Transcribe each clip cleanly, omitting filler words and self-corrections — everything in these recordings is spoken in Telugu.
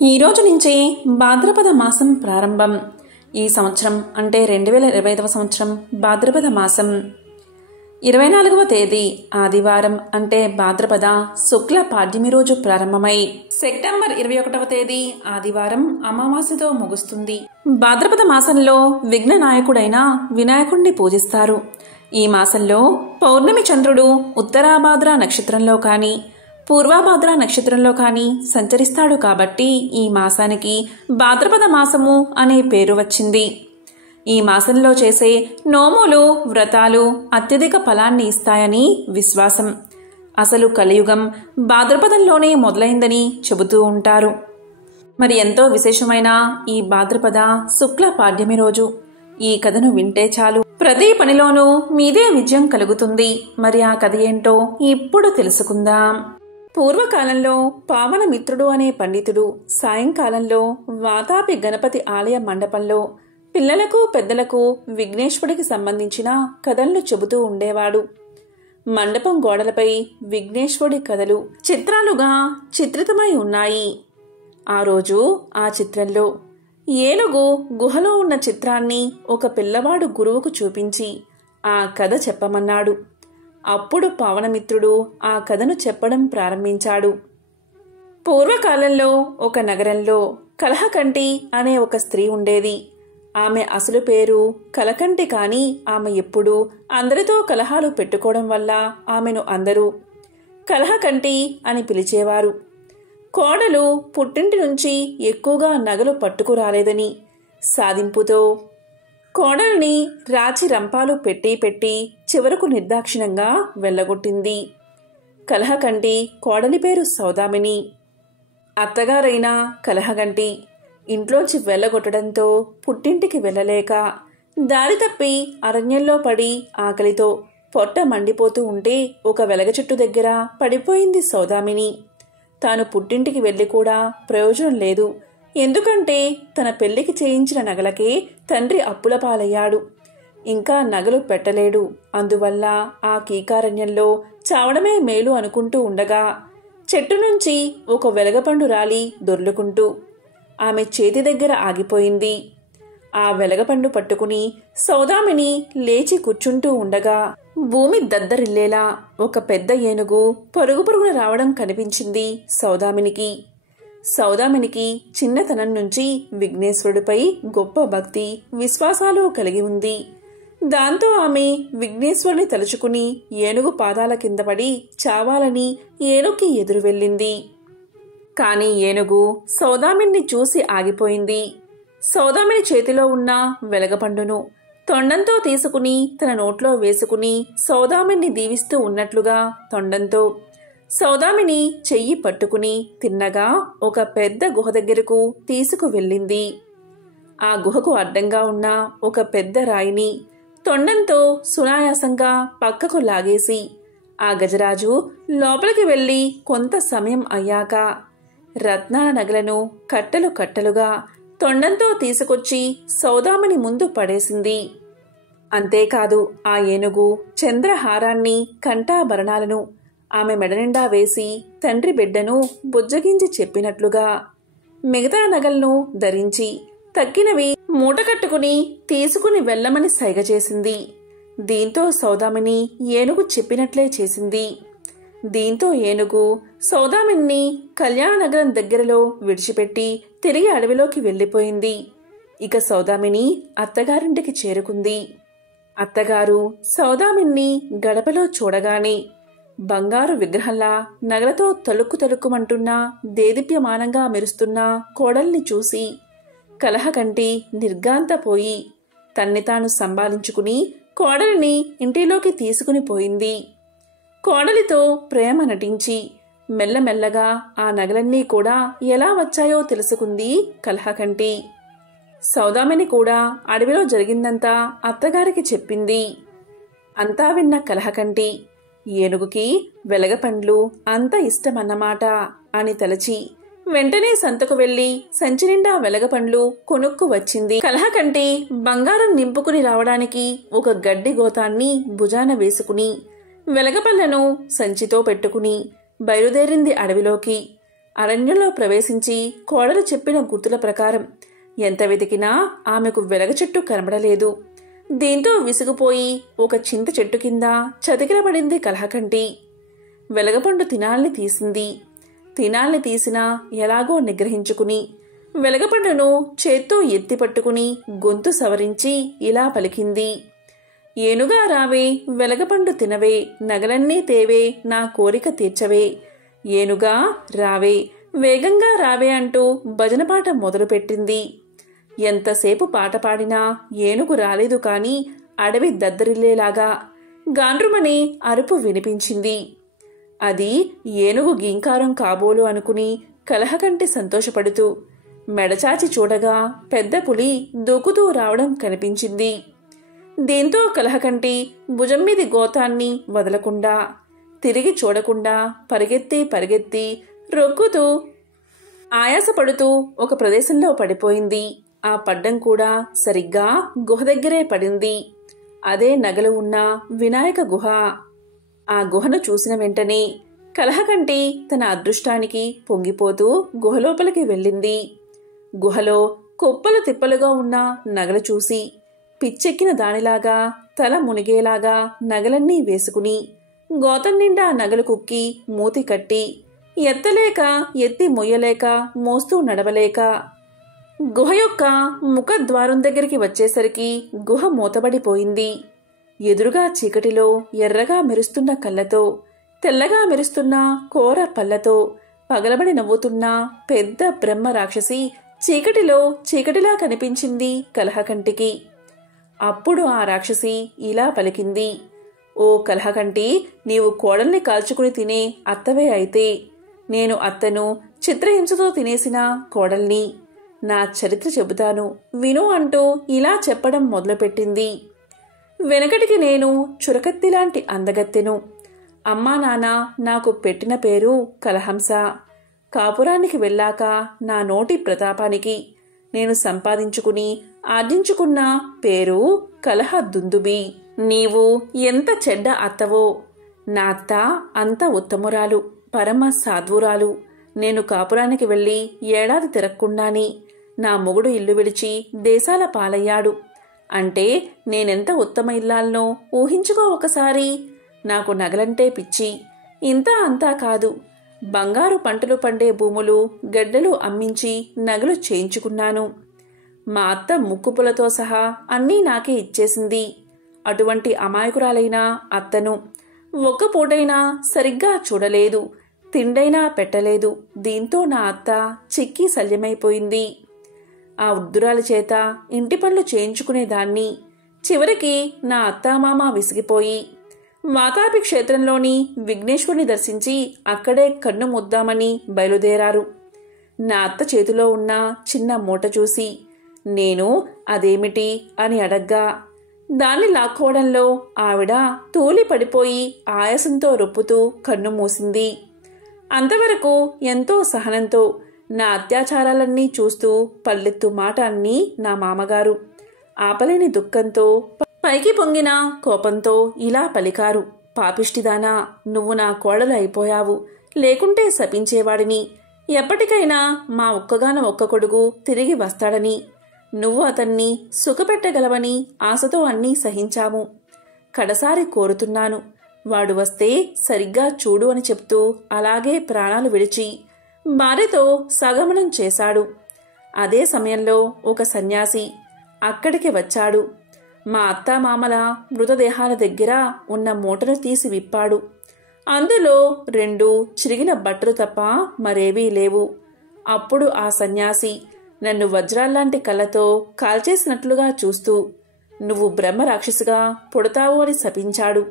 ఈ రోజు నుంచి భాద్రపద మాసం ప్రారంభం. ఈ సంవత్సరం అంటే 2025వ సంవత్సరం భాద్రపద మాసం 24వ తేదీ ఆదివారం అంటే భాద్రపద శుక్ల పాడ్యమి రోజు ప్రారంభమై సెప్టెంబర్ 21వ తేదీ ఆదివారం అమావాస్యతో ముగుస్తుంది. భాద్రపద మాసంలో విఘ్న నాయకుడైన వినాయకుడిని పూజిస్తారు. ఈ మాసంలో పౌర్ణమి చంద్రుడు ఉత్తరాభాద్ర నక్షత్రంలో కానీ పూర్వాభాద్ర నక్షత్రంలో కానీ సంచరిస్తాడు కాబట్టి ఈ మాసానికి భాద్రపద మాసము అనే పేరు వచ్చింది. ఈ మాసంలో చేసే నోములు వ్రతాలు అత్యధిక ఫలాన్ని ఇస్తాయని విశ్వాసం. అసలు కలియుగం భాద్రపదంలోనే మొదలైందని చెబుతూ ఉంటారు. మరి ఎంతో విశేషమైన ఈ భాద్రపద శుక్ల పాడ్యమి రోజు ఈ కథను వింటే చాలు, ప్రతి పనిలోనూ మీదే విజయం కలుగుతుంది. మరి ఆ కథ ఏంటో ఇప్పుడు తెలుసుకుందాం. పూర్వకాలంలో పావన మిత్రుడు అనే పండితుడు సాయంకాలంలో వాతాపి గణపతి ఆలయ మండపంలో పిల్లలకు పెద్దలకు విఘ్నేశ్వరుడికి సంబంధించిన కథలను చెబుతూ ఉండేవాడు. మండపం గోడలపై విఘ్నేశ్వరుడి కథలు చిత్రాలుగా చిత్రితమై ఉన్నాయి. ఆ రోజు ఆ చిత్రంలో ఏనుగు గుహలో ఉన్న చిత్రాన్ని ఒక పిల్లవాడు గురువుకు చూపించి ఆ కథ చెప్పమన్నాడు. అప్పుడు పావనమిత్రుడు ఆ కథను చెప్పడం ప్రారంభించాడు. పూర్వకాలంలో ఒక నగరంలో కలహకంటి అనే ఒక స్త్రీ ఉండేది. ఆమె అసలు పేరు కలకంటి, కానీ ఆమె ఎప్పుడూ అందరితో కలహాలు పెట్టుకోవడం వల్ల ఆమెను అందరూ కలహకంటి అని పిలిచేవారు. కోడలు పుట్టింటి నుంచి ఎక్కువగా నగలు పట్టుకురాలేదని సాధింపుతో కోడల్ని రాచి రంపాలు పెట్టి చివరకు నిర్దాక్షిణంగా వెళ్ళగొట్టింది. కలహకంటి కోడలి పేరు సౌదామిని. అత్తగారైన కలహకంటి ఇంట్లోంచి వెళ్ళగొట్టడంతో పుట్టింటికి వెళ్ళలేక దారి తప్పి అరణ్యంలో పడి ఆకలితో పొట్ట మండిపోతూ ఉంటే ఒక వెలగ చెట్టు దగ్గర పడిపోయింది సౌదామిని. తాను పుట్టింటికి వెళ్ళి కూడా ప్రయోజనం లేదు. ఎందుకంటే తన పెళ్లికి చేయించిన నగలకే తండ్రి అప్పుల పాలయ్యాడు. ఇంకా నగలు పెట్టలేడు. అందువల్ల ఆ కీకారణ్యంలో చావడమే మేలు అనుకుంటూ ఉండగా చెట్టు నుంచి ఒక వెలగపండు రాలి దొర్లుకుంటూ ఆమె చేతి దగ్గర ఆగిపోయింది. ఆ వెలగపండు పట్టుకుని సౌదామిని లేచి కూర్చుంటూ ఉండగా భూమి దద్దరిల్లేలా ఒక పెద్ద ఏనుగు పరుగు పరుగున రావడం కనిపించింది సౌదామినికి. సౌదామినికి చిన్నతనం నుంచి విఘ్నేశ్వరుడిపై గొప్ప భక్తి విశ్వాసాలు కలిగి ఉంది. దాంతో ఆమె విఘ్నేశ్వరుని తలుచుకుని ఏనుగు పాదాల కింద పడి చావాలని ఏనుగుకి ఎదురు వెళ్ళింది. కాని ఏనుగు సౌదామిని చూసి ఆగిపోయింది. సౌదామిని చేతిలో ఉన్న వెలగపండును తొండంతో తీసుకుని తన నోట్లో వేసుకుని సౌదామిని దీవిస్తూ ఉన్నట్లుగా తొండంతో సౌదామిని చెయ్యి పట్టుకుని తిన్నగా ఒక పెద్ద గుహ దగ్గరకు తీసుకువెళ్ళింది. ఆ గుహకు అడ్డంగా ఉన్న ఒక పెద్ద రాయిని తొండంతో సునాయాసంగా పక్కకు లాగేసి ఆ గజరాజు లోపలికి వెళ్ళి కొంత సమయం అయ్యాక రత్నాల నగలను కట్టలు కట్టలుగా తొండంతో తీసుకొచ్చి సౌదామిని ముందు పడేసింది. అంతేకాదు ఆ ఏనుగు చంద్రహారాన్ని కంఠాభరణాలను ఆమె మెడనిండా వేసి తండ్రి బిడ్డను బుజ్జగించి చెప్పినట్లుగా మిగతా నగలను ధరించి తక్కినవి మూట కట్టుకుని తీసుకుని వెళ్ళమని సైగ చేసింది. దీంతో సౌదామిని ఏనుగు చెప్పినట్లే చేసింది. దీంతో ఏనుగు సౌదామిని కళ్యాణనగరం దగ్గరలో విడిచిపెట్టి తిరిగి అడవిలోకి వెళ్ళిపోయింది. ఇక సౌదామిని అత్తగారింటికి చేరుకుంది. అత్తగారు సౌదామిని గడపలో చూడగానే బంగారు విగ్రహంలా నగలతో తలుక్కుమంటున్న దేదీప్యమానంగా మెరుస్తున్న కోడల్ని చూసి కలహకంటి నిర్గాంతపోయి తన్ని తాను సంభాళించుకుని కోడలిని ఇంటిలోకి తీసుకుని పోయింది. కోడలితో ప్రేమ నటించి మెల్లమెల్లగా ఆ నగలన్నీ కూడా ఎలా వచ్చాయో తెలుసుకుంది కలహకంటి. సౌదామిని కూడా అడవిలో జరిగిందంతా అత్తగారికి చెప్పింది. అంతా విన్న కలహకంటి ఏనుగుకి వెలగపండ్లు అంత ఇష్టమన్నమాట అని తలచి వెంటనే సంతకు వెళ్లి సంచినిండా వెలగపండ్లు కొనుక్కు వచ్చింది. కలహకంటి బంగారం నింపుకుని రావడానికి ఒక గడ్డి గోతాన్ని భుజాన వేసుకుని వెలగపళ్లను సంచితో పెట్టుకుని బయలుదేరింది అడవిలోకి. అరణ్యంలో ప్రవేశించి కోడలు చెప్పిన గుర్తుల ప్రకారం ఎంత వెతికినా ఆమెకు వెలగ చెట్టు కనబడలేదు. దీంతో విసిగిపోయి ఒక చింత చెట్టు కింద చతికిలబడింది కలహకంటి. వెలగపండు తినాల్ని తీసింది. తినాల్ని తీసినా ఎలాగో నిగ్రహించుకుని వెలగపండును చేత్తో ఎత్తి పట్టుకుని గొంతు సవరించి ఇలా పలికింది. ఏనుగా రావే, వెలగపండు తినవే, నగలన్నీ తేవే, నా కోరిక తీర్చవే. ఏనుగా రావే, వేగంగా రావే అంటూ భజన పాట మొదలుపెట్టింది. ఎంతసేపు పాట పాడినా ఏనుగు రాలేదు కాని అడవి దద్దరిల్లేలాగా గాండ్రుమని అరుపు వినిపించింది. అది ఏనుగు గీంకారం కాబోలు అనుకుని కలహకంటి సంతోషపడుతూ మెడచాచి చూడగా పెద్ద పులి దూకుతూ రావడం కనిపించింది. దీంతో కలహకంటి భుజం మీది గోతాన్ని వదలకుండా తిరిగి చూడకుండా పరిగెత్తి రొక్కుతూ ఆయాసపడుతూ ఒక ప్రదేశంలో పడిపోయింది. ఆ పడ్డం కూడా సరిగ్గా గుహ దగ్గరే పడింది. అదే నగలు ఉన్న వినాయక గుహ. ఆ గుహను చూసిన వెంటనే కలహకంటి తన అదృష్టానికి పొంగిపోతూ గుహలోపలికి వెళ్ళింది. గుహలో కుప్పలు తిప్పలుగా ఉన్న నగలు చూసి పిచ్చెక్కిన దానిలాగా తల మునిగేలాగా నగలన్నీ వేసుకుని గోతం నిండా నగలు కుక్కి మూతి కట్టి ఎత్తలేక ఎత్తి మొయ్యలేక మోస్తూ నడవలేక గుహ యొక్క ముఖద్వారం దగ్గరికి వచ్చేసరికి గుహ మూతబడిపోయింది. ఎదురుగా చీకటిలో ఎర్రగా మెరుస్తున్న కళ్ళతో తెల్లగా మెరుస్తున్న కోర పళ్ళతో పగలబడి నవ్వుతున్న పెద్ద బ్రహ్మ రాక్షసి చీకటిలా కనిపించింది కలహకంటికి. అప్పుడు ఆ రాక్షసి ఇలా పలికింది. ఓ కలహకంటి, నీవు కోడల్ని కాల్చుకుని తినే అత్తవే అయితే నేను అత్తను చిత్రహింసతో తినేసిన కోడల్ని. నా చరిత్ర చెబుతాను విను అంటూ ఇలా చెప్పడం మొదలుపెట్టింది. వెనకటికి నేను చురకత్తిలాంటి అందగత్తెను. అమ్మా నాన్న నాకు పెట్టిన పేరు కలహంస. కాపురానికి వెళ్ళాక నా నోటి ప్రతాపానికి నేను సంపాదించుకుని ఆర్జించుకున్న పేరు కలహ దుందుబి. నీవు ఎంత చెడ్డ అత్తవో! నా అత్త అంత ఉత్తమురాలు, పరమ సాధ్వురాలు. నేను కాపురానికి వెళ్ళి ఏడాది తిరగకుండాని నా మొగుడు ఇల్లు విడిచి దేశాల పాలయ్యాడు. అంటే నేనెంత ఉత్తమ ఇల్లాలనో ఊహించుకో ఒకసారి. నాకు నగలంటే పిచ్చి. ఇంత అంతా కాదు, బంగారు పంటలు పండే భూములు గడ్డలు అమ్మించి నగలు చేయించుకున్నాను. మా అత్త ముక్కుపులతో సహా అన్నీ నాకే ఇచ్చేసింది. అటువంటి అమాయకురాలైన అత్తను ఒక్క పూటైనా సరిగ్గా చూడలేదు, తిండైనా పెట్టలేదు. దీంతో నా అత్త చిక్కి శల్యమైపోయింది. ఆ వృద్ధురాలి చేత ఇంటి పనులు చేయించుకునేదాన్ని. చివరికి నా అత్తామామ విసిగిపోయి వాతాపి క్షేత్రంలోని విఘ్నేశ్వరుని దర్శించి అక్కడే కన్ను ముద్దామని బయలుదేరారు. నా అత్త చేతిలో ఉన్న చిన్న మూట చూసి నేను అదేమిటి అని అడగ్గా దాన్ని లాక్కోవడంలో ఆవిడ తూలి పడిపోయి ఆయాసంతో రొప్పుతూ కన్ను మూసింది. అంతవరకు ఎంతో సహనంతో నా అత్యాచారాలన్నీ చూస్తూ పల్లెత్తు మాట అన్నీ నా మామగారు ఆపలేని దుఃఖంతో పైకి పొంగిన కోపంతో ఇలా పలికారు. పాపిష్టిదానా, నువ్వు నా కోడలు అయిపోయావు. లేకుంటే శపించేవాడిని. ఎప్పటికైనా మా ఒక్కగాన ఒక్క కొడుకు తిరిగి వస్తాడని, నువ్వు అతన్ని సుఖపెట్టగలవని ఆశతో అన్నీ సహించాము. కడసారి కోరుతున్నాను, వాడు వస్తే సరిగ్గా చూడు అని చెప్తూ అలాగే ప్రాణాలు విడిచి భార్యతో సగమనం చేశాడు. అదే సమయంలో ఒక సన్యాసి అక్కడికి వచ్చాడు. మా అత్తామామల మృతదేహాల దగ్గర ఉన్న మూటను తీసి విప్పాడు. అందులో 2 చిరిగిన బట్టలు తప్ప మరేవీ లేవు. అప్పుడు ఆ సన్యాసి నన్ను వజ్రాల్లాంటి కళ్ళతో కాల్చేసినట్లుగా చూస్తూ నువ్వు బ్రహ్మ రాక్షసిగా పుడతావు అని శపించాడు.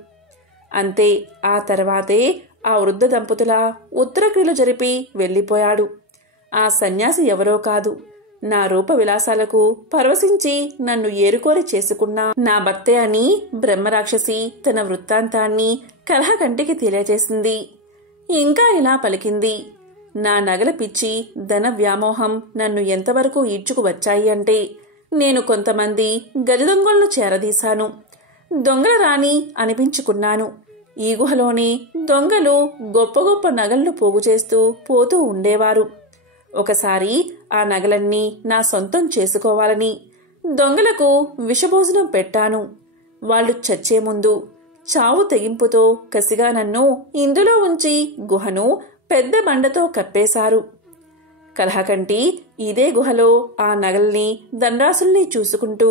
అంతే, ఆ తర్వాతే ఆ వృద్ధ దంపతుల ఉత్తరక్రియలు జరిపి వెళ్ళిపోయాడు. ఆ సన్యాసి ఎవరో కాదు, నా రూప విలాసాలకు పరవశించి నన్ను ఏరుకోరి చేసుకున్న నా భక్తే అని బ్రహ్మరాక్షసి తన వృత్తాంతాన్ని కలహకంటికి తెలియజేసింది. ఇంకా ఇలా పలికింది. నా నగల పిచ్చి, ధన వ్యామోహం నన్ను ఎంతవరకు ఈడ్చుకు వచ్చాయి అంటే నేను కొంతమంది గజదొంగలను చేరదీశాను. దొంగల రాణి అనిపించుకున్నాను. ఈ గుహలోని దొంగలు గొప్ప గొప్ప నగలను పోగు చేస్తూ పోతూ ఉండేవారు. ఒకసారి ఆ నగలన్నీ నా సొంతం చేసుకోవాలని దొంగలకు విషభోజనం పెట్టాను. వాళ్ళు చచ్చే ముందు చావు తెగింపుతో కసిగా నన్ను ఇందులో ఉంచి గుహను పెద్ద బండతో కప్పేశారు. కలహకంటి ఇదే గుహలో ఆ నగల్ని దండాసుల్ని చూసుకుంటూ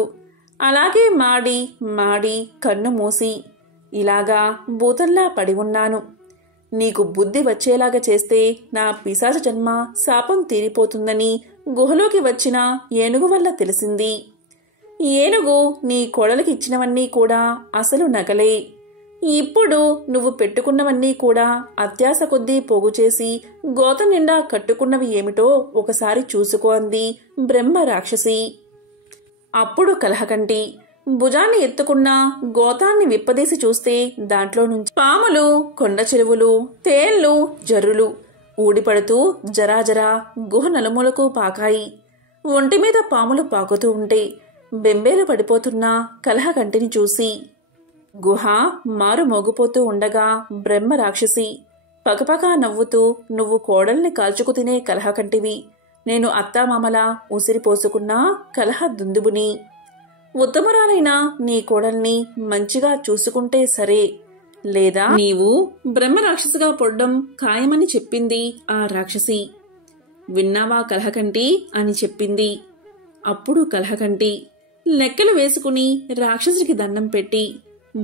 అలాగే మాడి మాడి కన్ను మూసి ఇలాగా భూతంలా పడి ఉన్నాను. నీకు బుద్ధి వచ్చేలాగా చేస్తే నా పిశాచ జన్మ శాపం తీరిపోతుందని గుహలోకి వచ్చిన ఏనుగు వల్ల తెలిసింది. ఏనుగు నీ కోడలికి ఇచ్చినవన్నీ కూడా అసలు నగలే. ఇప్పుడు నువ్వు పెట్టుకున్నవన్నీ కూడా అత్యాశ కొద్దీ పోగు చేసి గోత నిండా కట్టుకున్నవి ఏమిటో ఒకసారి చూసుకో అంది బ్రహ్మ రాక్షసి. అప్పుడు కలహకంటి భుజాన్ని ఎత్తుకున్న గోతాన్ని విప్పదీసి చూస్తే దాంట్లో నుంచి పాములు, కొండ చెరువులు, తేళ్లు, జర్రులు ఊడిపడుతూ జరాజరా గుహ నలుమూలకు పాకాయి. ఒంటిమీద పాములు పాకుతూ ఉంటే బెంబేలు పడిపోతున్న కలహకంటిని చూసి గుహ మారు మోగిపోతూ ఉండగా బ్రహ్మ రాక్షసి పకపకా నవ్వుతూ, నువ్వు కోడల్ని కాల్చుకు తినే కలహకంటివి, నేను అత్తామామలా ఉసిరిపోసుకున్న కలహ దుందుబుని. ఉత్తమరాలైన నీ కోడల్ని మంచిగా చూసుకుంటే సరే, లేదా నీవు బ్రహ్మరాక్షసిగా పొడ్డం ఖాయమని చెప్పింది ఆ రాక్షసి. విన్నావా కలహకంటి అని చెప్పింది. అప్పుడు కలహకంటి లెక్కలు వేసుకుని రాక్షసుడికి దండం పెట్టి,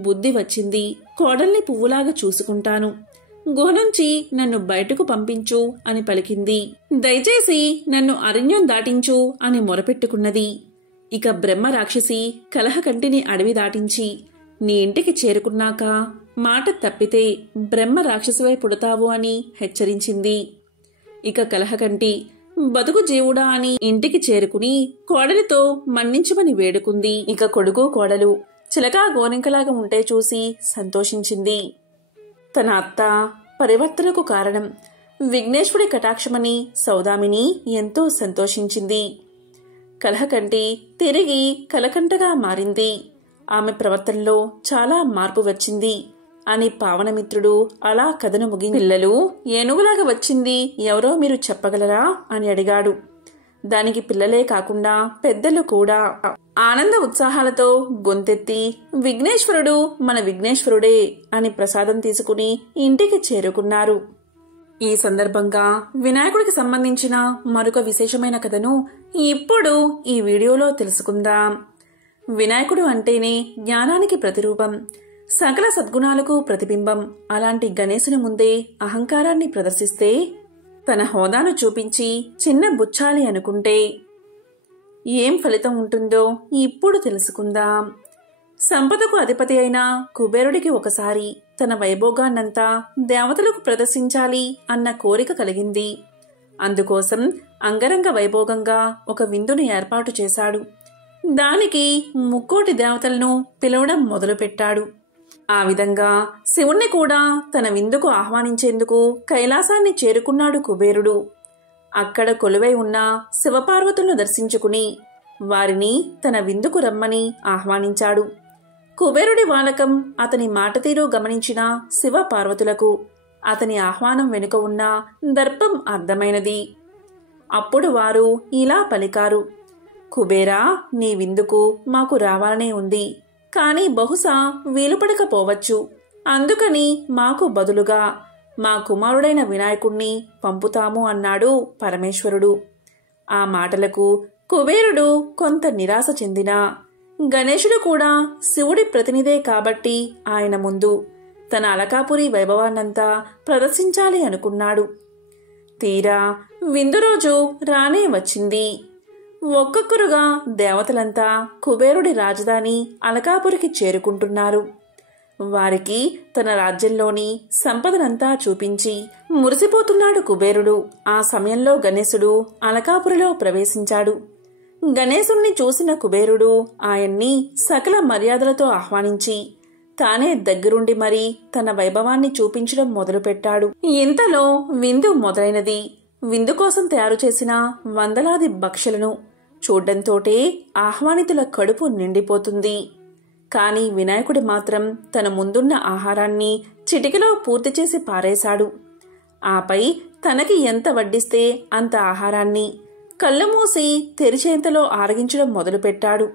బుద్ధి వచ్చింది, కోడల్ని పువ్వులాగా చూసుకుంటాను, గుహ నుంచి నన్ను బయటకు పంపించు అని పలికింది. దయచేసి నన్ను అరణ్యం దాటించు అని మొరపెట్టుకున్నది. ఇక బ్రహ్మ రాక్షసి కలహకంటిని అడవి దాటించి నీ ఇంటికి చేరుకున్నాక మాట తప్పితే బ్రహ్మ రాక్షసివై పుడతావు అని హెచ్చరించింది. ఇక కలహకంటి బతుకు జీవుడా అని ఇంటికి చేరుకుని కోడలితో మన్నించమని వేడుకుంది. ఇక కొడుకు కోడలు చిలకా గోరింకలాగా ఉంటే చూసి సంతోషించింది. తన అత్త పరివర్తనకు కారణం విఘ్నేశ్వరుడి కటాక్షమని సౌదామిని ఎంతో సంతోషించింది. కలహకంటి తిరిగి కలకంటగా మారింది. ఆమె ప్రవర్తనలో చాలా మార్పు వచ్చింది అని పావనమిత్రుడు అలా కథను ముగించి, పిల్లలు ఏనుగులాగా వచ్చింది ఎవరో మీరు చెప్పగలరా అని అడిగాడు. దానికి పిల్లలే కాకుండా పెద్దలు కూడా ఆనంద ఉత్సాహాలతో గొంతెత్తి విఘ్నేశ్వరుడు మన విఘ్నేశ్వరుడే అని ప్రసాదం తీసుకుని ఇంటికి చేరుకున్నారు. ఈ సందర్భంగా వినాయకుడికి సంబంధించిన మరొక విశేషమైన కథను ఇప్పుడు ఈ వీడియోలో తెలుసుకుందాం. వినాయకుడు అంటేనే జ్ఞానానికి ప్రతిరూపం, సకల సద్గుణాలకు ప్రతిబింబం. అలాంటి గణేశుని ముందే అహంకారాన్ని ప్రదర్శిస్తే, తన హోదాను చూపించి చిన్న బుచ్చాలి అనుకుంటే ఏం ఫలితం ఉంటుందో ఇప్పుడు తెలుసుకుందాం. సంపదకు అధిపతి అయిన కుబేరుడికి ఒకసారి తన వైభోగాన్నంతా దేవతలకు ప్రదర్శించాలి అన్న కోరిక కలిగింది. అందుకోసం అంగరంగ వైభోగంగా ఒక విందును ఏర్పాటు చేశాడు. దానికి 3,000,000 దేవతలను పిలవడం మొదలుపెట్టాడు. ఆ విధంగా శివుణ్ణి కూడా తన విందుకు ఆహ్వానించేందుకు కైలాసాన్ని చేరుకున్నాడు కుబేరుడు. అక్కడ కొలువై ఉన్న శివపార్వతులను దర్శించుకుని వారిని తన విందుకు రమ్మని ఆహ్వానించాడు. కుబేరుడి వాలకం, అతని మాటతీరు గమనించిన శివ పార్వతులకు అతని ఆహ్వానం వెనుక ఉన్న దర్పం అర్థమైనది. అప్పుడు వారు ఇలా పలికారు, కుబేరా, నీ విందుకు మాకు రావాలనే ఉంది, కాని బహుశా వీలుపడకపోవచ్చు. అందుకని మాకు బదులుగా మా కుమారుడైన వినాయకుణ్ణి పంపుతాము అన్నాడు పరమేశ్వరుడు. ఆ మాటలకు కుబేరుడు కొంత నిరాశ చెందినా, గణేశుడు కూడా శివుడి ప్రతినిధే కాబట్టి ఆయన ముందు తన అలకాపురి వైభవాన్నంతా ప్రదర్శించాలి అనుకున్నాడు. తీరా విందు రోజు రానే వచ్చింది. ఒక్కొక్కరుగా దేవతలంతా కుబేరుడి రాజధాని అలకాపురికి చేరుకుంటున్నారు. వారికి తన రాజ్యంలోని సంపదనంతా చూపించి మురిసిపోతున్నాడు కుబేరుడు. ఆ సమయంలో గణేశుడు అలకాపురిలో ప్రవేశించాడు. గణేశుణ్ణి చూసిన కుబేరుడు ఆయన్ని సకల మర్యాదలతో ఆహ్వానించి తానే దగ్గరుండి మరీ తన వైభవాన్ని చూపించడం మొదలుపెట్టాడు. ఇంతలో విందు మొదలైనది. విందు కోసం తయారు చేసిన వందలాది భక్షలను చూడ్డంతోటే ఆహ్వానితుల కడుపు నిండిపోతుంది. కాని వినాయకుడి మాత్రం తన ముందున్న ఆహారాన్ని చిటికెలో పూర్తి చేసి పారేశాడు. ఆపై తనకి ఎంత వడ్డిస్తే అంత ఆహారాన్ని కళ్ళు మూసి తెరిచేంతలో ఆరగించడం మొదలుపెట్టాడు.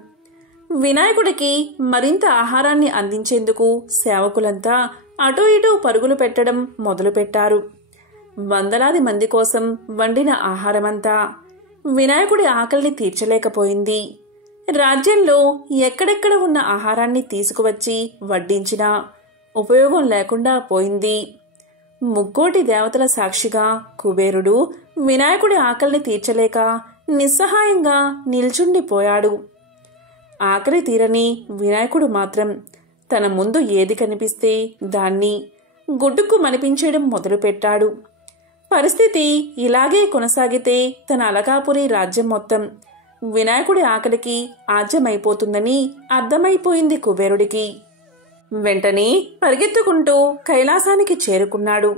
వినాయకుడికి మరింత ఆహారాన్ని అందించేందుకు సేవకులంతా అటూ ఇటూ పరుగులు పెట్టడం మొదలుపెట్టారు. వందలాది మంది కోసం వండిన ఆహారమంతా వినాయకుడి ఆకలిని తీర్చలేకపోయింది. రాజ్యంలో ఎక్కడెక్కడ ఉన్న ఆహారాన్ని తీసుకువచ్చి వడ్డించినా ఉపయోగం లేకుండా పోయింది. ముక్కోటి దేవతల సాక్షిగా కుబేరుడు వినాయకుడి ఆకలిని తీర్చలేక నిస్సహాయంగా నిల్చుండిపోయాడు. ఆకలి తీరని వినాయకుడు మాత్రం తన ముందు ఏది కనిపిస్తే దాన్ని గుడ్డుకు మనిపించడం మొదలుపెట్టాడు. పరిస్థితి ఇలాగే కొనసాగితే తన అలకాపురి రాజ్యం మొత్తం వినాయకుడి ఆకలికి ఆజ్యమైపోతుందని అర్థమైపోయింది కుబేరుడికి. వెంటనే పరిగెత్తుకుంటూ కైలాసానికి చేరుకున్నాడు.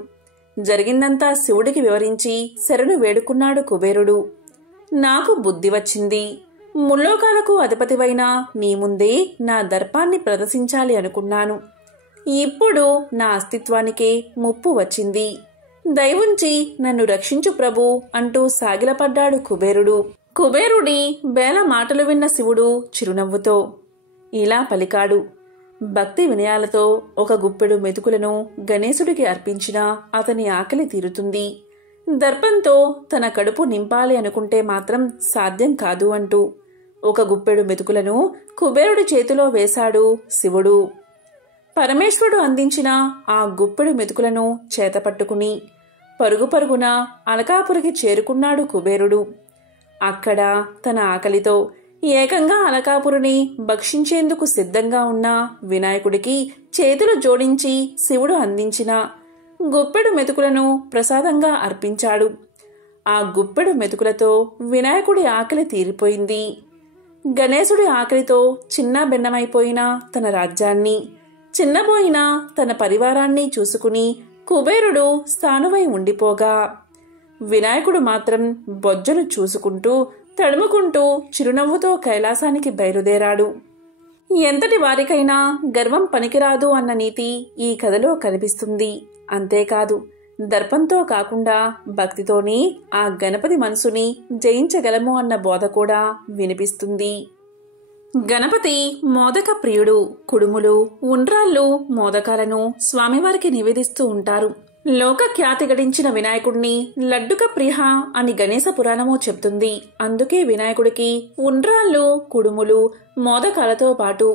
జరిగిందంతా శివుడికి వివరించి శరణు వేడుకున్నాడు కుబేరుడు. నాకు బుద్ధి వచ్చింది. ముల్లోకాలకు అధిపతివైన నీ ముందే నా దర్పాన్ని ప్రదర్శించాలి అనుకున్నాను. ఇప్పుడు నా అస్తిత్వానికే ముప్పు వచ్చింది. దయవుంచి నన్ను రక్షించు ప్రభు అంటూ సాగిలపడ్డాడు కుబేరుడు. కుబేరుడి బేల మాటలు విన్న శివుడు చిరునవ్వుతో ఇలా పలికాడు. భక్తి వినయాలతో ఒక గుప్పెడు మెతుకులను గణేశుడికి అర్పించినా అతని ఆకలి తీరుతుంది. దర్పంతో తన కడుపు నింపాలి అనుకుంటే మాత్రం సాధ్యం కాదు అంటూ ఒక గుప్పెడు మెతుకులను కుబేరుడి చేతిలో వేశాడు శివుడు. పరమేశ్వరుడు అందించిన ఆ గుప్పెడు మెతుకులను చేతపట్టుకుని పరుగు పరుగున అలకాపురికి చేరుకున్నాడు కుబేరుడు. అక్కడ తన ఆకలితో ఏకంగా అలకాపురిని భక్షించేందుకు సిద్ధంగా ఉన్న వినాయకుడికి చేతులు జోడించి శివుడు అందించిన గుప్పెడు మెతుకులను ప్రసాదంగా అర్పించాడు. ఆ గుప్పెడు మెతుకులతో వినాయకుడి ఆకలి తీరిపోయింది. గణేశుడి ఆకలితో చిన్నా భిన్నమైపోయిన తన రాజ్యాన్ని, చిన్నబోయిన తన పరివారాన్ని చూసుకుని కుబేరుడు స్థానువై ఉండిపోగా వినాయకుడు మాత్రం బొజ్జను చూసుకుంటూ తడుముకుంటూ చిరునవ్వుతో కైలాసానికి బయలుదేరాడు. ఎంతటి వారికైనా గర్వం పనికిరాదు అన్న నీతి ఈ కథలో కనిపిస్తుంది. అంతేకాదు, దర్పంతో కాకుండా భక్తితోనే ఆ గణపతి మనసుని జయించగలము అన్న బోధ కూడా వినిపిస్తుంది. గణపతి మోదక ప్రియుడు. కుడుములు, ఉండ్రాళ్ళు, మోదకాలను స్వామివారికి నివేదిస్తూ ఉంటారు. లోక ఖ్యాతి గడించిన వినాయకుడిని లడ్డుక ప్రియ అని గణేశ పురాణము చెప్తుంది. అందుకే వినాయకుడికి ఉండ్రాళ్ళు, కుడుములు, మోదకాలతో పాటు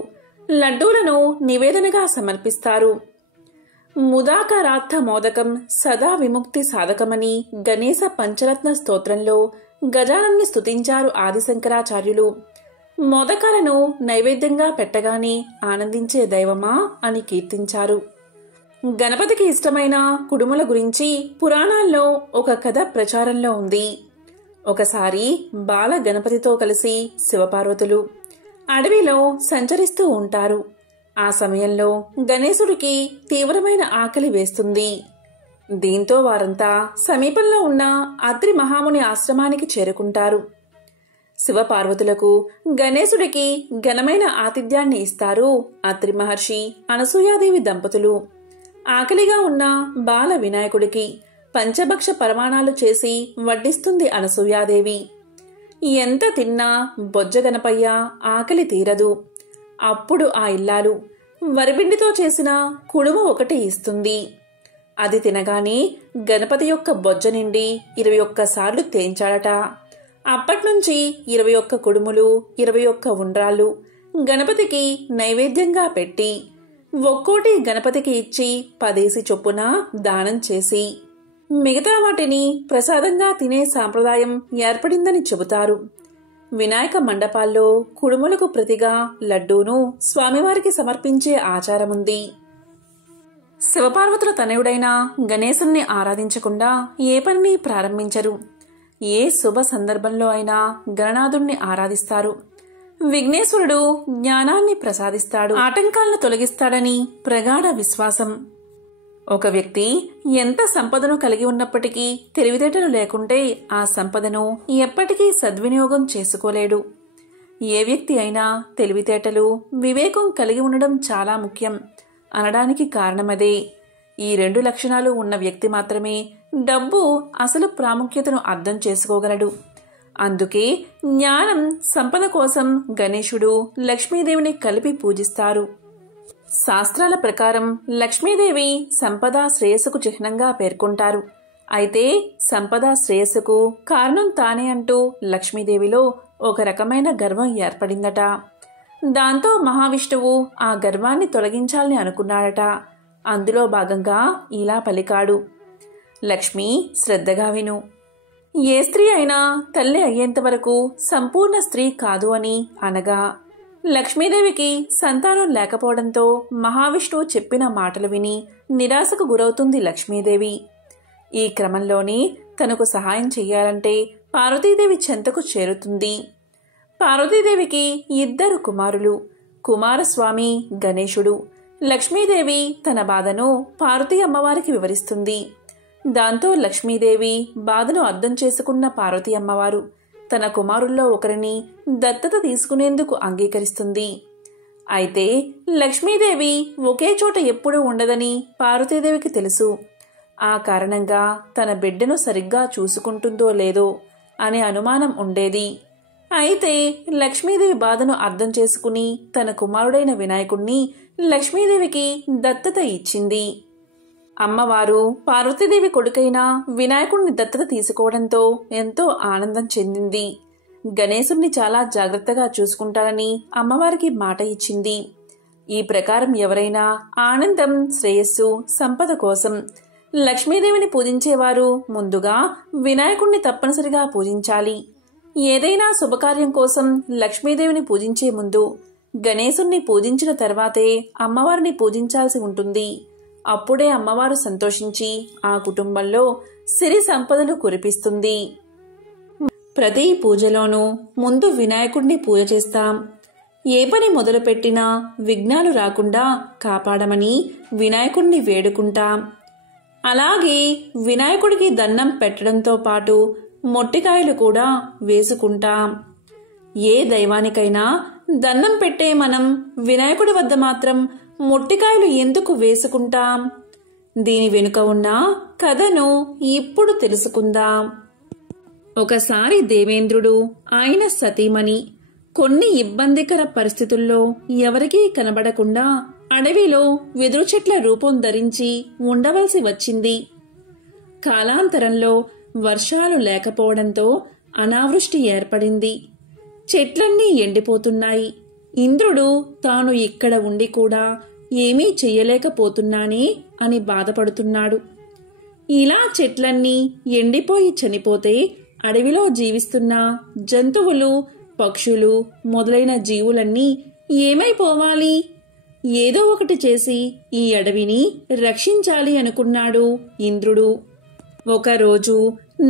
లడ్డూలను నివేదనగా సమర్పిస్తారు. ముదాకరార్థ మోదకం సదా విముక్తి సాధకమని గణేశ పంచరత్న స్తోత్రంలో గజానన్ని స్తుతించారు ఆదిశంకరాచార్యులు. మోదకాలను నైవేద్యంగా పెట్టగానే ఆనందించే దైవమా అని కీర్తించారు. గణపతికి ఇష్టమైన కుడుముల గురించి పురాణాల్లో ఒక కథ ప్రచారంలో ఉంది. ఒకసారి బాల గణపతితో కలిసి శివపార్వతులు అడవిలో సంచరిస్తూ ఉంటారు. ఆ సమయంలో గణేశుడికి తీవ్రమైన ఆకలి వేస్తుంది. దీంతో వారంతా సమీపంలో ఉన్న అత్రి మహాముని ఆశ్రమానికి చేరుకుంటారు. శివపార్వతులకు గణేశుడికి ఘనమైన ఆతిథ్యాన్ని ఇస్తారు అత్రి మహర్షి, అనసూయాదేవి దంపతులు. ఆకలిగా ఉన్న బాల వినాయకుడికి పంచభక్ష పరమాణాలు చేసి వడ్డిస్తుంది అనసూయాదేవి. ఎంత తిన్నా బొజ్జ గణపయ్య ఆకలి తీరదు. అప్పుడు ఆ ఇల్లాలు వరిపిండితో చేసిన కుడుము ఒకటి ఇస్తుంది. అది తినగానే గణపతి యొక్క బొజ్జ నిండి 21 సార్లు తేంచాడట. అప్పట్నుంచి 21 కుడుములు, 21 ఉండ్రాళ్ళు గణపతికి నైవేద్యంగా పెట్టి ఒక్కోటి గణపతికి ఇచ్చి 10 చొప్పున దానం చేసి మిగతా వాటిని ప్రసాదంగా తినే సాంప్రదాయం ఏర్పడిందని చెబుతారు. వినాయక మండపాల్లో కుడుములకు ప్రతిగా లడ్డూను స్వామివారికి సమర్పించే ఆచారముంది. శివపార్వతుల తనయుడైన గణేశుణ్ణి ఆరాధించకుండా ఏ పనిని ప్రారంభించరు. ఏ శుభ సందర్భంలో అయినా గణనాథుణ్ణి ఆరాధిస్తారు. విఘ్నేశ్వరుడు జ్ఞానాన్ని ప్రసాదిస్తాడు, ఆటంకాలను తొలగిస్తాడని ప్రగాఢ విశ్వాసం. ఒక వ్యక్తి ఎంత సంపదను కలిగి ఉన్నప్పటికీ తెలివితేటలు లేకుంటే ఆ సంపదను ఎప్పటికీ సద్వినియోగం చేసుకోలేడు. ఏ వ్యక్తి అయినా తెలివితేటలు, వివేకం కలిగి ఉండడం చాలా ముఖ్యం అనడానికి కారణమదే. ఈ 2 లక్షణాలు ఉన్న వ్యక్తి మాత్రమే డబ్బు అసలు ప్రాముఖ్యతను అర్థం చేసుకోగలడు. అందుకే జ్ఞానం, సంపద కోసం గణేశుడు, లక్ష్మీదేవిని కలిపి పూజిస్తారు. శాస్త్రాల ప్రకారం లక్ష్మీదేవి సంపద, శ్రేయస్సుకు చిహ్నంగా పేర్కొంటారు. అయితే సంపద, శ్రేయస్సుకు కారణం తానే అంటూ లక్ష్మీదేవిలో ఒక రకమైన గర్వం ఏర్పడిందట. దాంతో మహావిష్ణువు ఆ గర్వాన్ని తొలగించాలని అనుకున్నాడట. అందులో భాగంగా ఇలా పలికాడు: లక్ష్మి, శ్రద్ధగా విను. ఏ స్త్రీ అయినా తల్లి అయ్యేంత వరకు సంపూర్ణ స్త్రీ కాదు అని అనగా, లక్ష్మీదేవికి సంతానం లేకపోవడంతో మహావిష్ణువు చెప్పిన మాటలు విని నిరాశకు గురవుతుంది లక్ష్మీదేవి. ఈ క్రమంలోనే తనకు సహాయం చెయ్యాలంటే పార్వతీదేవి చెంతకు చేరుతుంది. పార్వతీదేవికి 2 కుమారులు, కుమారస్వామి, గణేశుడు. లక్ష్మీదేవి తన బాధను పార్వతీ అమ్మవారికి వివరిస్తుంది. దాంతో లక్ష్మీదేవి బాధను అర్థం చేసుకున్న పార్వతీ అమ్మవారు తన కుమారుల్లో ఒకరిని దత్తత తీసుకునేందుకు అంగీకరిస్తుంది. అయితే లక్ష్మీదేవి ఒకే చోట ఎప్పుడూ ఉండదని పార్వతీదేవికి తెలుసు. ఆ కారణంగా తన బిడ్డను సరిగ్గా చూసుకుంటుందో లేదో అనే అనుమానం ఉండేది. అయితే లక్ష్మీదేవి బాధను అర్థం చేసుకుని తన కుమారుడైన వినాయకుణ్ణి లక్ష్మీదేవికి దత్తత ఇచ్చింది. అమ్మవారు పార్వతీదేవి కొడుకైన వినాయకుడిని దత్తత తీసుకోవడంతో ఎంతో ఆనందం చెందింది. గణేశుణ్ణి చాలా జాగ్రత్తగా చూసుకుంటానని అమ్మవారికి మాట ఇచ్చింది. ఈ ప్రకారం ఎవరైనా ఆనందం, శ్రేయస్సు, సంపద కోసం లక్ష్మీదేవిని పూజించేవారు ముందుగా వినాయకుణ్ణి తప్పనిసరిగా పూజించాలి. ఏదైనా శుభకార్యం కోసం లక్ష్మీదేవిని పూజించే ముందు గణేశుణ్ణి పూజించిన తర్వాతే అమ్మవారిని పూజించాల్సి ఉంటుంది. అప్పుడే అమ్మవారు సంతోషించి ఆ కుటుంబంలో సిరి సంపదలు కురిపిస్తుంది. ప్రతి పూజలోనూ ముందు వినాయకుడిని పూజ చేస్తాం. ఏ పని మొదలుపెట్టినా విఘ్నాలు రాకుండా కాపాడమని వినాయకుడిని వేడుకుంటాం. అలాగే వినాయకుడికి దండం పెట్టడంతో పాటు మొట్టికాయలు కూడా వేసుకుంటాం. ఏ దైవానికైనా దండం పెట్టే మనం వినాయకుడి వద్ద మాత్రం మొట్టికాయలు ఎందుకు వేసుకుంటాం? దీని వెనుక ఉన్న కథను ఇప్పుడు తెలుసుకుందాం. ఒకసారి దేవేంద్రుడు, ఆయన సతీమణి కొన్ని ఇబ్బందికర పరిస్థితుల్లో ఎవరికీ కనబడకుండా అడవిలో వెదురు చెట్ల రూపం ధరించి ఉండవలసి వచ్చింది. కాలాంతరంలో వర్షాలు లేకపోవడంతో అనావృష్టి ఏర్పడింది. చెట్లన్నీ ఎండిపోతున్నాయి. ఇంద్రుడు తాను ఇక్కడ ఉండి కూడా ఏమీ చెయ్యలేకపోతున్నానే అని బాధపడుతున్నాడు. ఇలా చెట్లన్నీ ఎండిపోయి చనిపోతే అడవిలో జీవిస్తున్న జంతువులు, పక్షులు మొదలైన జీవులన్నీ ఏమైపోవాలి? ఏదో ఒకటి చేసి ఈ అడవిని రక్షించాలి అనుకున్నాడు ఇంద్రుడు. ఒకరోజు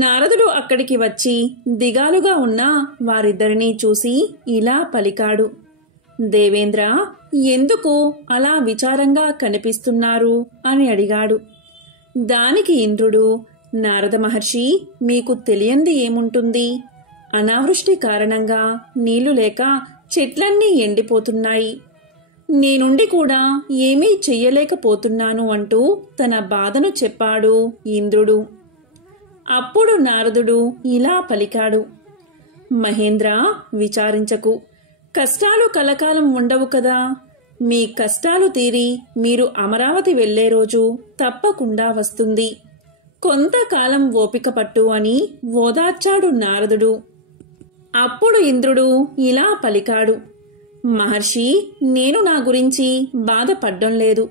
నారదుడు అక్కడికి వచ్చి దిగాలుగా ఉన్న వారిద్దరినీ చూసి ఇలా పలికాడు: దేవేంద్ర, ఎందుకు అలా విచారంగా కనిపిస్తున్నారు అని అడిగాడు. దానికి ఇంద్రుడు, నారద మహర్షి, మీకు తెలియంది ఏముంటుంది? అనావృష్టి కారణంగా నీళ్లు లేక చెట్లన్నీ ఎండిపోతున్నాయి. నేనుండి కూడా ఏమీ చెయ్యలేకపోతున్నాను అంటూ తన బాధను చెప్పాడు ఇంద్రుడు. అప్పుడు నారదుడు ఇలా పలికాడు: మహేంద్ర, విచారించకు. కష్టాలు కలకాలం ఉండవు కదా. మీ కష్టాలు తీరి మీరు అమరావతి వెళ్లే రోజు తప్పకుండా వస్తుంది. కొంతకాలం ఓపిక పట్టు అని ఓదార్చాడు నారదుడు. అప్పుడు ఇంద్రుడు ఇలా పలికాడు: మహర్షి, నేను నా గురించి బాధపడ్డం లేదు.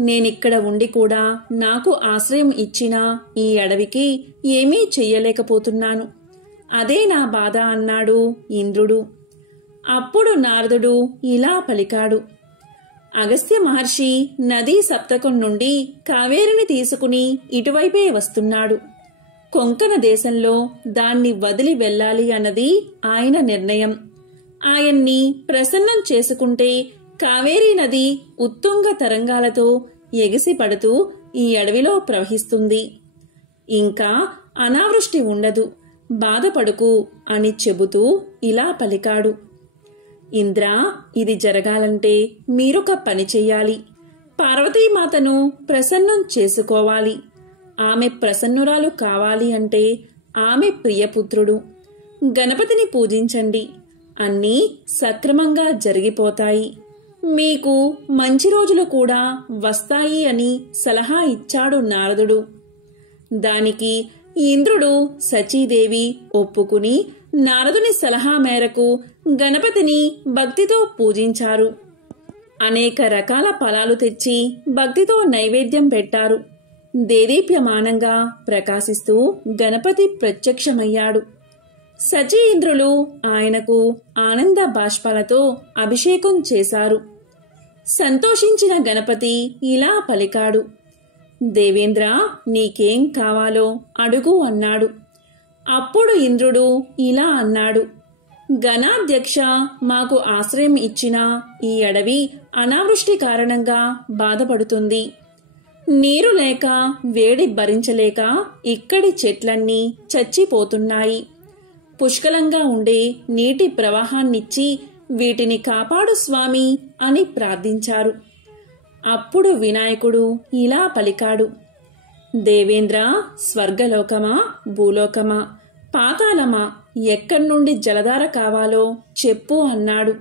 నేనిక్కడ ఉండి కూడా నాకు ఆశ్రయం ఇచ్చిన ఈ అడవికి ఏమీ చెయ్యలేకపోతున్నాను. అదే నా బాధ అన్నాడు ఇంద్రుడు. అప్పుడు నారదుడు ఇలా పలికాడు: అగస్త్య మహర్షి నదీ సప్తకం నుండి కావేరిని తీసుకుని ఇటువైపే వస్తున్నాడు. కొంకణ దేశంలో దాన్ని వదిలి వెళ్ళాలి అన్నది ఆయన నిర్ణయం. ఆయన్ని ప్రసన్నం చేసుకుంటే కావేరీ నది ఉత్తుంగ తరంగాలతో ఎగిసిపడుతూ ఈ అడవిలో ప్రవహిస్తుంది. ఇంకా అనావృష్టి ఉండదు. బాధపడుకు అని చెబుతూ ఇలా పలికాడు. ఇంద్ర, ఇది జరగాలంటే మీరొక పని చెయ్యాలి. పార్వతీమాతను ప్రసన్నం చేసుకోవాలి. ఆమె ప్రసన్నురాలు కావాలి అంటే ఆమె ప్రియపుత్రుడు గణపతిని పూజించండి. అన్నీ సక్రమంగా జరిగిపోతాయి. మీకు మంచి రోజులు కూడా వస్తాయి అని సలహా ఇచ్చాడు నారదుడు. దానికి ఇంద్రుడు, సచీదేవి ఒప్పుకుని నారదుని సలహా మేరకు గణపతిని భక్తితో పూజించారు. అనేక రకాల ఫలాలు తెచ్చి భక్తితో నైవేద్యం పెట్టారు. దేదీప్యమానంగా ప్రకాశిస్తూ గణపతి ప్రత్యక్షమయ్యాడు. సచీంద్రులు ఆయనకు ఆనంద బాష్పాలతో అభిషేకం చేశారు. సంతోషించిన గణపతి ఇలా పలికాడు, దేవేంద్ర, నీకేం కావాలో అడుగు అన్నాడు. అప్పుడు ఇంద్రుడు ఇలా అన్నాడు, గణాధ్యక్ష, మాకు ఆశ్రయం ఇచ్చిన ఈ అడవి అనావృష్టి కారణంగా బాధపడుతుంది. నీరు లేక వేడి భరించలేక ఇక్కడి చెట్లన్నీ చచ్చిపోతున్నాయి. పుష్కలంగా ఉండే నీటి ప్రవాహాన్నిచ్చి వీటిని కాపాడు స్వామి అని ప్రార్థించారు. అప్పుడు వినాయకుడు ఇలా పలికాడు, దేవేంద్ర, స్వర్గలోకమా, భూలోకమా, పాతాళమా, ఎక్కడి నుండి జలధార కావాలో చెప్పు అన్నాడు.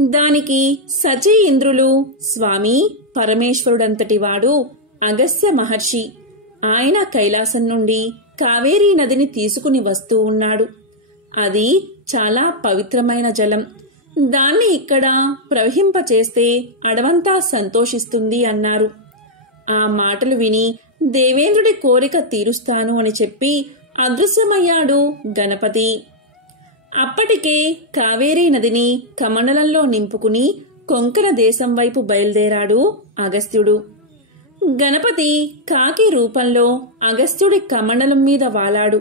దానికి సచీ ఇంద్రులు, స్వామి, పరమేశ్వరుడంతటివాడు అగస్త్య మహర్షి. ఆయన కైలాసం నుండి కావేరీ నదిని తీసుకుని వస్తూ ఉన్నాడు. అది చాలా పవిత్రమైన జలం. దాన్ని ఇక్కడ ప్రవహింపచేస్తే అడవంతా సంతోషిస్తుంది అన్నారు. ఆ మాటలు విని దేవేంద్రుడి కోరిక తీరుస్తాను అని చెప్పి అదృశ్యమయ్యాడు గణపతి. అప్పటికే కావేరీ నదిని కమండలంలో నింపుకుని కొంకణ దేశం వైపు బయలుదేరాడు అగస్త్యుడు. గణపతి కాకి రూపంలో అగస్త్యుడి కమండలం మీద వాలాడు.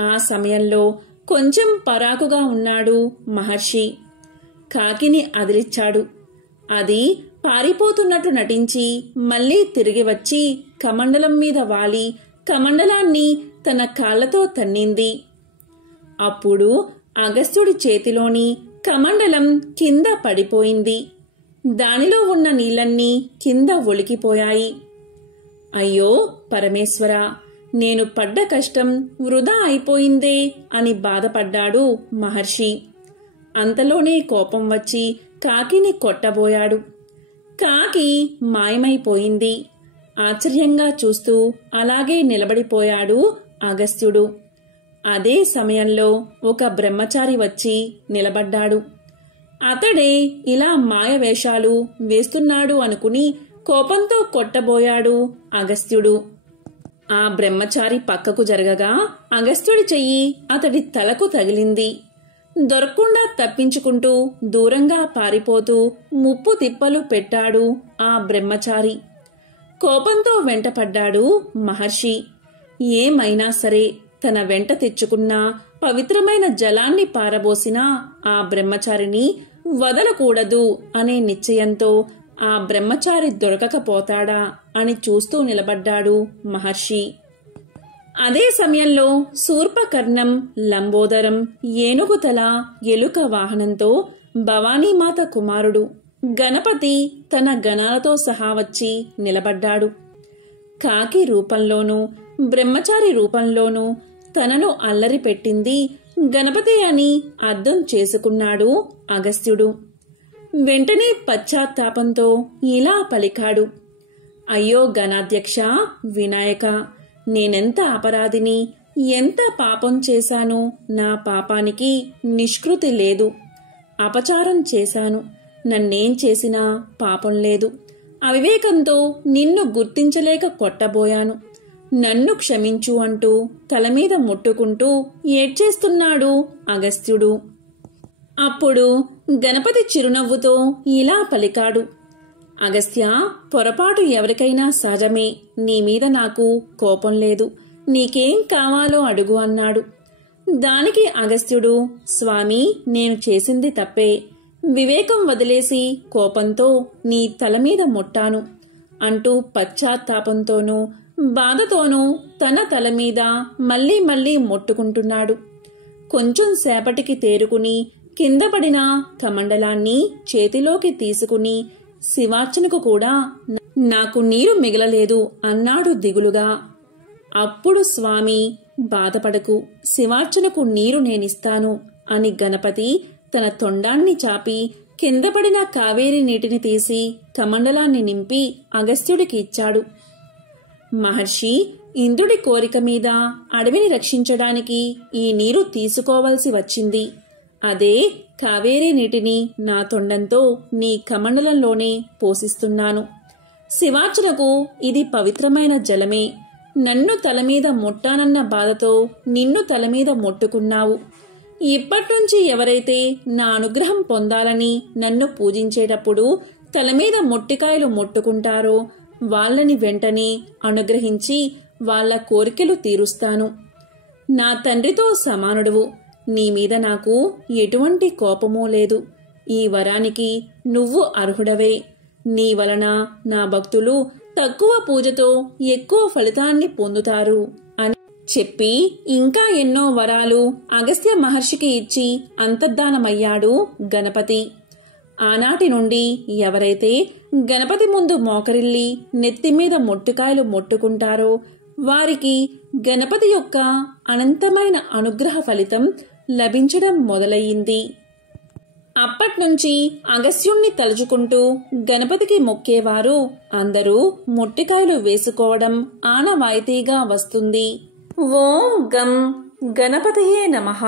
ఆ సమయంలో కొంచెం పరాకుగా ఉన్నాడు మహర్షి. కాకిని అదిలిచ్చాడు. అది పారిపోతున్నట్లు నటించి మళ్లీ తిరిగి వచ్చి కమండలం మీద వాలి కమండలాన్ని తన కాళ్లతో తన్నింది. అప్పుడు అగస్త్యుడి చేతిలోని కమండలం కింద పడిపోయింది. దానిలో ఉన్న నీళ్లన్నీ కింద ఒలికిపోయాయి. అయ్యో పరమేశ్వర, నేను పడ్డ కష్టం వృధా అయిపోయిందే అని బాధపడ్డాడు మహర్షి. అంతలోనే కోపం వచ్చి కాకిని కొట్టబోయాడు. కాకి మాయమైపోయింది. ఆశ్చర్యంగా చూస్తూ అలాగే నిలబడిపోయాడు అగస్త్యుడు. అదే సమయంలో ఒక బ్రహ్మచారి వచ్చి నిలబడ్డాడు. అతడే ఇలా మాయవేషాలు వేస్తున్నాడు అనుకుని కోపంతో కొట్టబోయాడు అగస్త్యుడు. ఆ బ్రహ్మచారి పక్కకు జరగగా అగస్త్యుడి చెయ్యి అతడి తలకు తగిలింది. దొరకకుండా తప్పించుకుంటూ దూరంగా పారిపోతూ ముప్పు తిప్పలు పెట్టాడు ఆ బ్రహ్మచారి. కోపంతో వెంటపడ్డాడు మహర్షి. ఏమైనా సరే తన వెంట తెచ్చుకున్న పవిత్రమైన జలాన్ని పారబోసిన ఆ బ్రహ్మచారిని వదలకూడదు అనే నిశ్చయంతో ఆ బ్రహ్మచారి దొరకకపోతాడా అని చూస్తూ నిలబడ్డాడు మహర్షి. అదే సమయంలో శూర్పకర్ణం, లంబోదరం, ఏనుగుతల, ఎలుక వాహనంతో భవానీమాత కుమారుడు గణపతి తన గణాలతో సహా వచ్చి నిలబడ్డాడు. కాకి రూపంలోనూ బ్రహ్మచారి రూపంలోనూ తనను అల్లరి పెట్టింది గణపతి అని అర్థం చేసుకున్నాడు అగస్త్యుడు. వెంటనే పశ్చాత్తాపంతో ఇలా పలికాడు, అయ్యో గణాధ్యక్ష, వినాయక, నేనెంత అపరాధిని, ఎంత పాపం చేశాను. నా పాపానికి నిష్కృతి లేదు. అపచారం చేశాను. నన్నేం చేసినా పాపం లేదు. అవివేకంతో నిన్ను గుర్తించలేక కొట్టబోయాను. నన్ను క్షమించు అంటూ తలమీద ముట్టుకుంటూ ఏడ్చేస్తున్నాడు అగస్త్యుడు. అప్పుడు గణపతి చిరునవ్వుతో ఇలా పలికాడు, అగస్త్య, పొరపాటు ఎవరికైనా సహజమే. నీ మీద నాకు కోపం లేదు. నీకేం కావాలో అడుగు అన్నాడు. దానికి అగస్త్యుడు, స్వామి, నేను చేసింది తప్పే. వివేకం వదిలేసి కోపంతో నీ తలమీద ముట్టాను అంటూ పశ్చాత్తాపంతోనూ బాధతోనూ తన తలమీద మళ్లీ మళ్లీ ముట్టుకుంటున్నాడు. కొంచెం సేపటికి తేరుకుని కింద పడిన కమండలాన్ని చేతిలోకి తీసుకుని శివార్చనకు కూడా నాకు నీరు మిగలలేదు అన్నాడు దిగులుగా. అప్పుడు స్వామి, బాధపడకు, శివార్చనకు నీరు నేనిస్తాను అని గణపతి తన తొండాన్ని చాపి కింద పడిన కావేరి నీటిని తీసి కమండలాన్ని నింపి అగస్త్యుడికి ఇచ్చాడు. మహర్షి, ఇంద్రుడి కోరిక మీద అడవిని రక్షించడానికి ఈ నీరు తీసుకోవలసి వచ్చింది. అదే కావేరీ నీటిని నా తొండంతో నీ కమండలంలోనే పోసిస్తున్నాను. శివార్చనకు ఇది పవిత్రమైన జలమే. నన్ను తలమీద ముట్టానన్న బాధతో నిన్ను తలమీద ముట్టుకున్నావు. ఇప్పట్నుంచి ఎవరైతే నా అనుగ్రహం పొందాలని నన్ను పూజించేటప్పుడు తలమీద మొట్టికాయలు ముట్టుకుంటారో వాళ్ళని వెంటనే అనుగ్రహించి వాళ్ళ కోరికలు తీరుస్తాను. నా తండ్రితో సమానుడువు. నీ మీద నాకు ఎటువంటి కోపమూ లేదు. ఈ వరానికి నువ్వు అర్హుడవే. నీ వలన నా భక్తులు తక్కువ పూజతో ఎక్కువ ఫలితాన్ని పొందుతారు అని చెప్పి ఇంకా ఎన్నో వరాలు అగస్త్య మహర్షికి ఇచ్చి అంతర్ధానమయ్యాడు గణపతి. ఆనాటి నుండి ఎవరైతే గణపతి ముందు మోకరిల్లి నెత్తిమీద మొట్టికాయలు మొట్టుకుంటారో వారికి గణపతి యొక్క అనంతమైన అనుగ్రహ ఫలితం లభించడం మొదలయ్యింది. అప్పట్నుంచి అగస్త్యుణ్ణి తలుచుకుంటూ గణపతికి మొక్కేవారు అందరూ మొట్టికాయలు వేసుకోవడం ఆనవాయితీగా వస్తుంది. ఓం గం గణపతియే నమః.